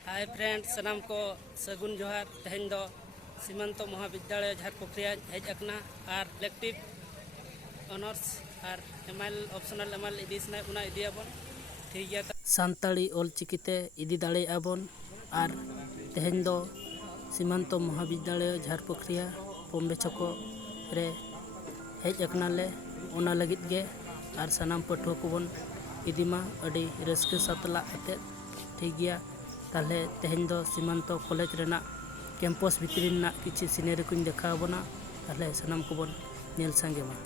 Hi friend सनाम को सगुन जोहार तेहन दो सीमांत महाविद्यालय झारपोखरिया हेज अकना और इलेक्टिव ऑनर्स और एमएल ऑप्शनल एमएल इदिसना उना इदियाबन ठीक गया सानताड़ी ऑलचिकीते इदी दाड़े आबन और तेहन दो सीमांत महाविद्यालय झारपोखरिया बॉम्बे चको रे हेज अकना ले उना लगित गे और सनाम पठुआ को बन इदिमा अड़ी रस्के सतला अते ठीक गया ताले तेहन दो सीमांत कॉलेज रेना कैंपस भितरी ना किछि सीनरी को देखा बना ताले सनाम को बन नेल संगे मा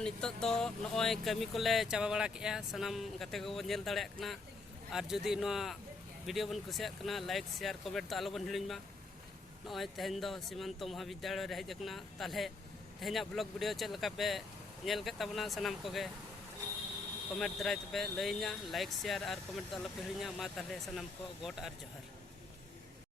नितो तो नॉय कमी कोले चाबा बड़ा के सनाम गाते को नेल दाड़े कना और जदि वीडियो बन कुसिया कना लाइक शेयर कमेंट तो आलो बन हिड़िमा नॉय तेहन दो सीमांत महाविद्यालय रे हेज कना ताले तेहना ब्लॉग वीडियो चल लका पे नेल के तबना सनाम को गे कमेंट दराय पे लइना लाइक शेयर और कमेंट तो आलो पे हिड़िना मा ताले सनाम को गोट और जोहार।